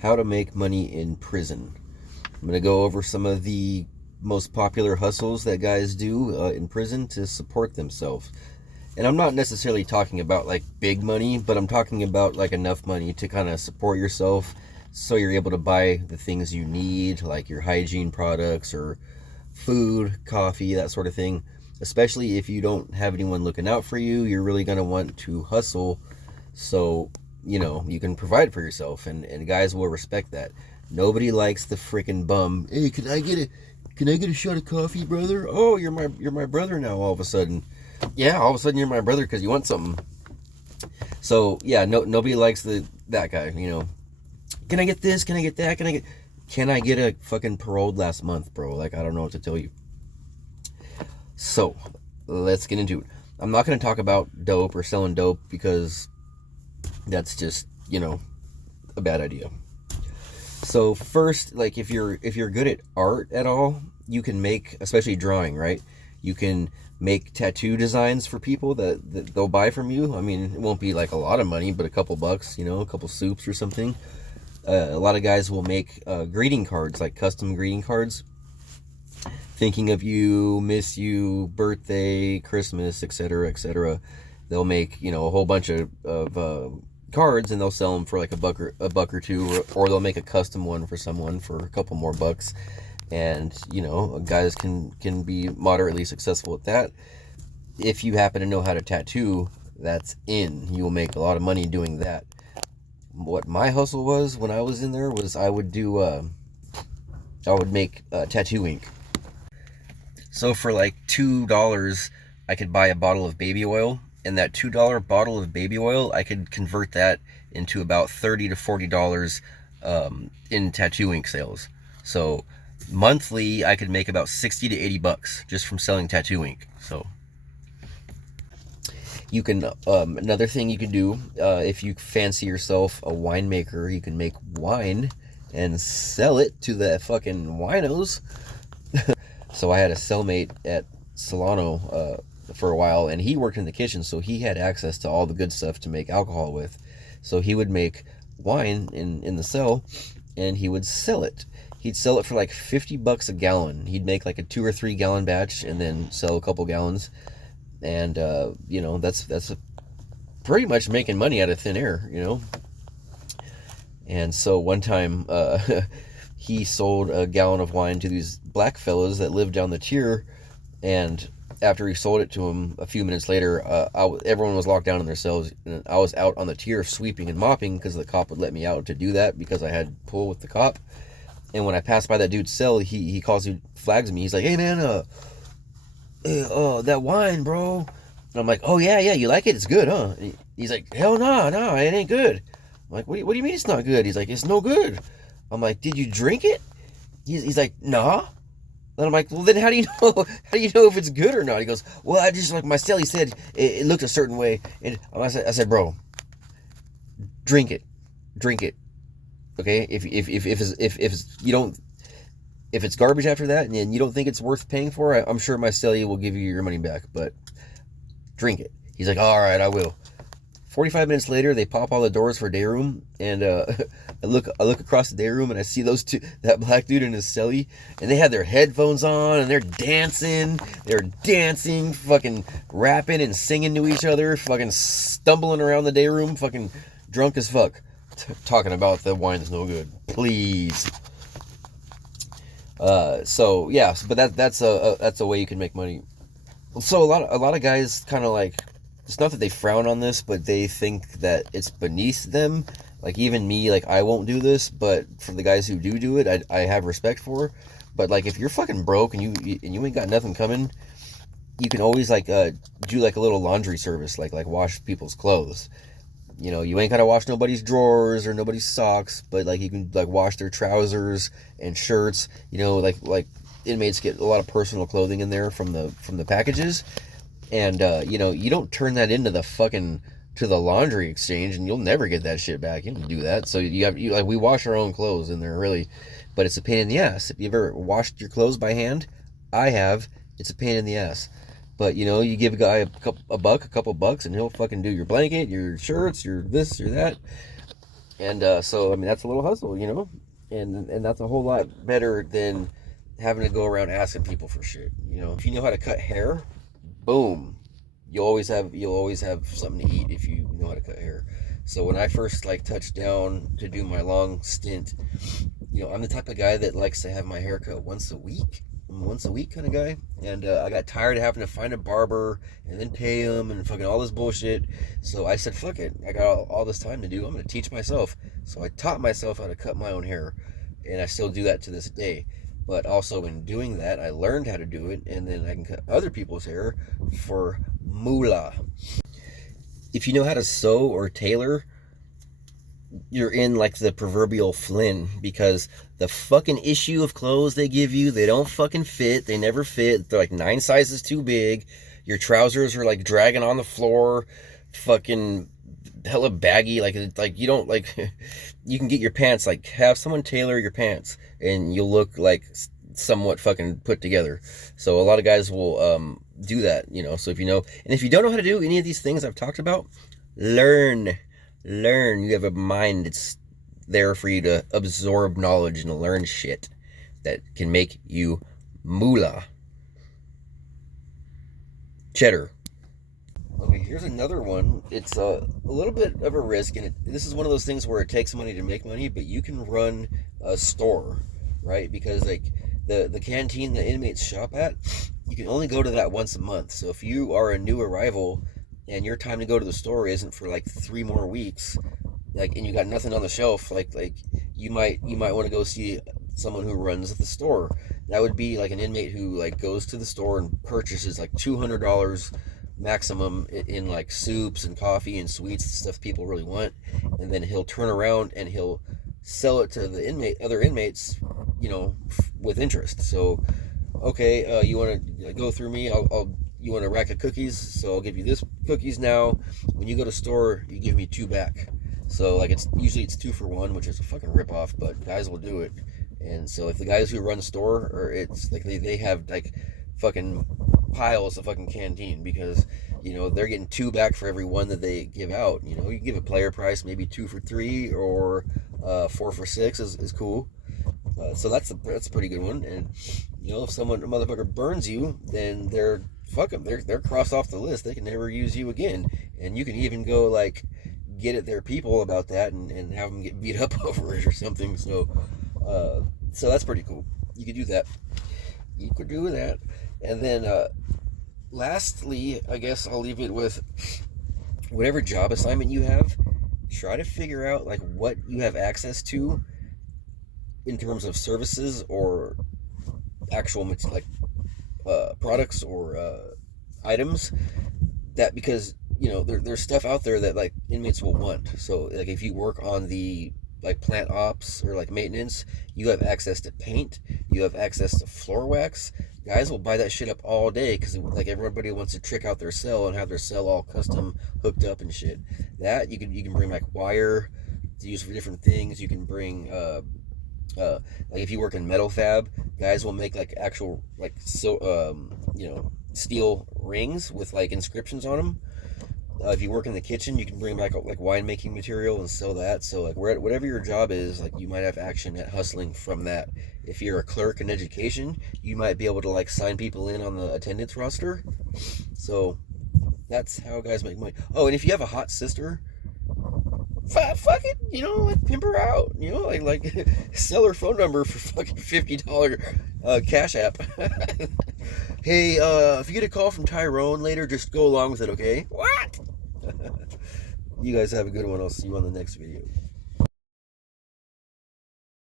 how to make money in prison. I'm going to go over some of the most popular hustles that guys do in prison to support themselves. And I'm not necessarily talking about like big money, but I'm talking about like enough money to kind of support yourself so you're able to buy the things you need, like your hygiene products or food, coffee, that sort of thing. Especially if you don't have anyone looking out for you, you're really going to want to hustle so, you can provide for yourself, and guys will respect that. Nobody likes the freaking bum. Hey, can I get a shot of coffee, brother? Oh, you're my brother now all of a sudden. Yeah, all of a sudden you're my brother because you want something. So yeah, nobody likes that guy. Can I get this? Can I get that? Can I get a fucking paroled last month, bro? Like, I don't know what to tell you. So let's get into it. I'm not going to talk about dope or selling dope because that's just a bad idea. So first, like if you're good at art at all, you can make, especially drawing, right? You can make tattoo designs for people that they'll buy from you. I mean, it won't be like a lot of money, but a couple bucks, a couple soups or something. A lot of guys will make greeting cards, like custom greeting cards. Thinking of you, miss you, birthday, Christmas, etc., etc. They'll make, a whole bunch of cards, and they'll sell them for like a buck or two, or they'll make a custom one for someone for a couple more bucks. And guys can be moderately successful at that. If you happen to know how to tattoo, that's in. You will make a lot of money doing that. What my hustle was when I was in there was I would make tattoo ink. So for like $2, I could buy a bottle of baby oil, and that $2 bottle of baby oil, I could convert that into about $30 to $40 in tattoo ink sales. So monthly, I could make about 60 to 80 bucks just from selling tattoo ink. So you can, another thing you can do, if you fancy yourself a winemaker, you can make wine and sell it to the fucking winos. So I had a cellmate at Solano for a while, and he worked in the kitchen, so he had access to all the good stuff to make alcohol with. So he would make wine in the cell, and he would sell it. He'd sell it for like $50 a gallon. He'd make like a 2 or 3 gallon batch and then sell a couple gallons. And that's pretty much making money out of thin air, And so one time he sold a gallon of wine to these black fellas that lived down the tier, and after he sold it to them, a few minutes later, everyone was locked down in their cells, and I was out on the tier sweeping and mopping because the cop would let me out to do that because I had pull with the cop. And when I passed by that dude's cell, he flags me. He's like, "Hey man, that wine, bro." And I'm like, "Oh yeah, you like it? It's good, huh?" And he's like, "Hell no, it ain't good." I'm like, what do you mean it's not good?" He's like, "It's no good." I'm like, "Did you drink it?" He's like, "Nah." And I'm like, "Well, then how do you know? How do you know if it's good or not?" He goes, "Well, I just, like, my cellie said it looked a certain way." And I said, "Bro, drink it, okay? If it's garbage after that, and you don't think it's worth paying for, I'm sure my cellie will give you your money back. But drink it." He's like, "All right, I will." 45 minutes later, they pop all the doors for day room, and I look across the day room, and I see those two, that black dude and his cellie, and they had their headphones on, and they're dancing, fucking rapping and singing to each other, fucking stumbling around the day room, fucking drunk as fuck, talking about the wine's no good. Please. So yeah, but that's a way you can make money. So a lot of guys kind of like, it's not that they frown on this, but they think that it's beneath them. Like even me, like I won't do this, but for the guys who do it, I have respect for. But like if you're fucking broke and you ain't got nothing coming, you can always like do like a little laundry service, like wash people's clothes. You ain't gotta wash nobody's drawers or nobody's socks, but like you can like wash their trousers and shirts. Like inmates get a lot of personal clothing in there from the packages. And you don't turn that into to the laundry exchange, and you'll never get that shit back. You don't do that. So we wash our own clothes in there, really, but it's a pain in the ass. If you ever washed your clothes by hand, I have. It's a pain in the ass. But you give a guy a couple bucks, and he'll fucking do your blanket, your shirts, your this, your that. And so I mean that's a little hustle, you know, and that's a whole lot better than having to go around asking people for shit. You know, if you know how to cut hair, boom, you'll always have something to eat if you know how to cut hair. So when I first like touched down to do my long stint, you know, I'm the type of guy that likes to have my hair cut once a week. I'm a once a week kind of guy, and I got tired of having to find a barber and then pay him and fucking all this bullshit. So I said, "Fuck it! I got all this time to do. I'm gonna teach myself." So I taught myself how to cut my own hair, and I still do that to this day. But also in doing that, I learned how to do it, and then I can cut other people's hair for moolah. If you know how to sew or tailor, you're in like the proverbial Flynn, because the fucking issue of clothes they give you, they don't fucking fit. They never fit. They're like 9 sizes too big. Your trousers are like dragging on the floor, fucking hella baggy. Like you don't like. You can get your pants, like have someone tailor your pants, and you'll look like somewhat fucking put together. So a lot of guys will do that, you know. So if you know, and if you don't know how to do any of these things I've talked about, learn. You have a mind. It's there for you to absorb knowledge and learn shit that can make you moolah. Cheddar. Okay, here's another one. It's a little bit of a risk, and this is one of those things where it takes money to make money, but you can run a store, right? Because like the canteen the inmates shop at, you can only go to that once a month. So if you are a new arrival and your time to go to the store isn't for like 3 more weeks, like, and you got nothing on the shelf, like you might want to go see someone who runs the store. That would be like an inmate who like goes to the store and purchases like $200 maximum in like soups and coffee and sweets, stuff people really want, and then he'll turn around and he'll sell it to the other inmates, you know, with interest. So okay, you want to go through me, you want a rack of cookies, so I'll give you this cookies now. When you go to store, you give me 2 back. So like it's 2 for 1, which is a fucking ripoff, but guys will do it. And so if the guys who run the store, or it's like they have like fucking piles of fucking canteen, because you know they're getting 2 back for every 1 that they give out. You know, you can give a player price, maybe 2 for 3 or 4 for 6 is cool. So that's a pretty good one. And you know, if a motherfucker burns you, then they're crossed off the list. They can never use you again. And you can even go like get at their people about that and have them get beat up over it or something. So that's pretty cool. You could do that. And then lastly, I guess I'll leave it with whatever job assignment you have. Try to figure out like what you have access to in terms of services or actual like products or items, that because you know there's stuff out there that like inmates will want. So like if you work on the like plant ops or like maintenance, you have access to paint, you have access to floor wax. Guys will buy that shit up all day because like everybody wants to trick out their cell and have their cell all custom hooked up and shit. That you can bring like wire to use for different things. You can bring like if you work in metal fab, guys will make like actual like you know, steel rings with like inscriptions on them. If you work in the kitchen, you can bring back like winemaking material and sell that. So like whatever your job is, like you might have action at hustling from that. If you're a clerk in education, you might be able to like sign people in on the attendance roster. So that's how guys make money. Oh, and if you have a hot sister, fuck it, you know, like pimp her out, you know, like sell her phone number for fucking $50 cash app. Hey, if you get a call from Tyrone later, just go along with it, okay? What? You guys have a good one. I'll see you on the next video.